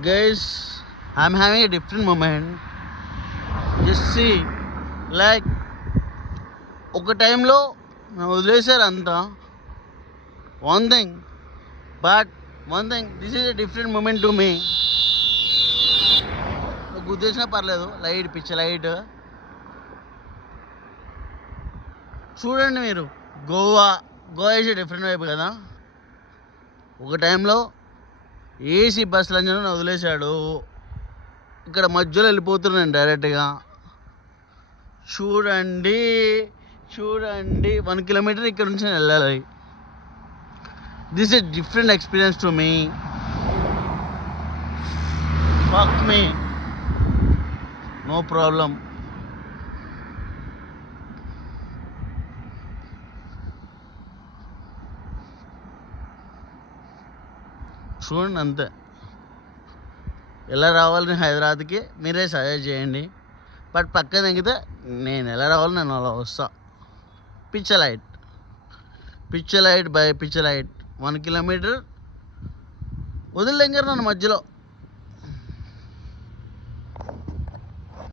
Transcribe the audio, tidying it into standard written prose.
Guys, I'm having a different moment. Just see, like ఒక టైంలో వదిలేశారు అంతా. One thing, this is a different moment to me. గుద్దేసినా పర్లేదు, లైట్ పిచ్చ లైట్. చూడండి మీరు, గోవా ఈజ్ ఎ డిఫరెంట్ వైపు కదా. ఒక టైంలో ఏసీ బస్సులు వదిలేశాడు, ఇక్కడ మధ్యలో వెళ్ళిపోతున్నాను డైరెక్ట్గా. చూడండి 1 కిలోమీటర్ ఇక్కడ నుంచి నేను వెళ్ళాలి. This is different experience to me. Fuck me, no problem. చూడండి అంతే. ఎలా రావాలని హైదరాబాద్కి మీరే సజెస్ట్ చేయండి. బట్ పక్కన తగ్గితే నేను ఎలా రావాలో నేను అలా వస్తా. పిచ్చ లైట్ బై పిచ్చ లైట్ 1 కిలోమీటర్ వదిలేంగారు నన్ను మధ్యలో.